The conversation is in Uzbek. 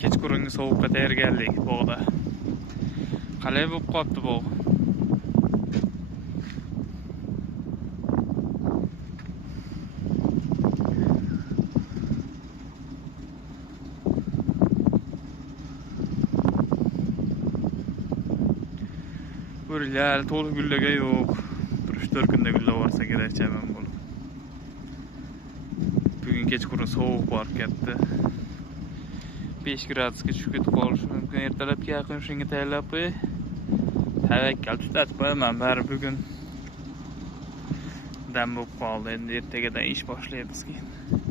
Kechqurungi sovuqqa tayyorgarlik bog'da. Qalay bo'lib qolibdi bog'? Gullar to'liq gullaga yo'q. 3-4 kunda gullab olsa kerakcha men bunu. Bugun kechqurun sovuq bor ketdi. 5 gradusga tushib ketib qolishi mumkin. Ertalabga yaqin shunga tayyorlab qo'y. Tavakkal tutatib qo'yaman. Bari bugun dam bo'lib qoldi. Endi ertagadan ish boshlaymiz keyin.